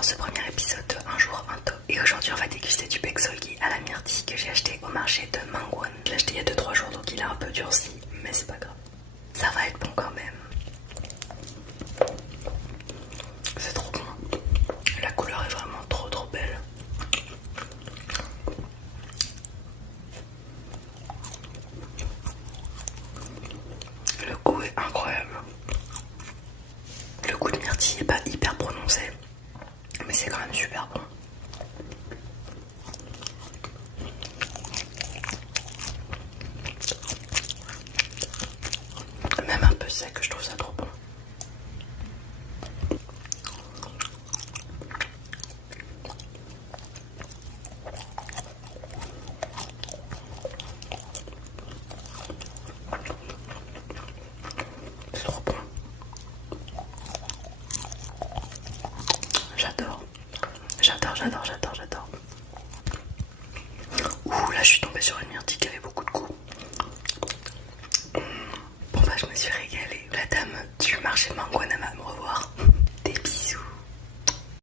dans ce premier épisode de Un jour un top. Et aujourd'hui on va déguster du Baekseolgi à la myrtille que j'ai acheté au marché de Mangwon. Je l'ai acheté il y a 2-3 jours donc il est un peu durci, mais c'est pas grave. Ça va être bon quand même. C'est trop bon. La couleur est vraiment trop belle. Le goût est incroyable. Le goût de myrtille est pas hyper prononcé, mais c'est quand même super bon. Même un peu sec, je trouve ça trop bon. C'est trop bon. J'adore. Ouh, là je suis tombée sur une myrtille qui avait beaucoup de goût. Bon bah je me suis régalée. La dame du marché Mangwon m'a me revoir.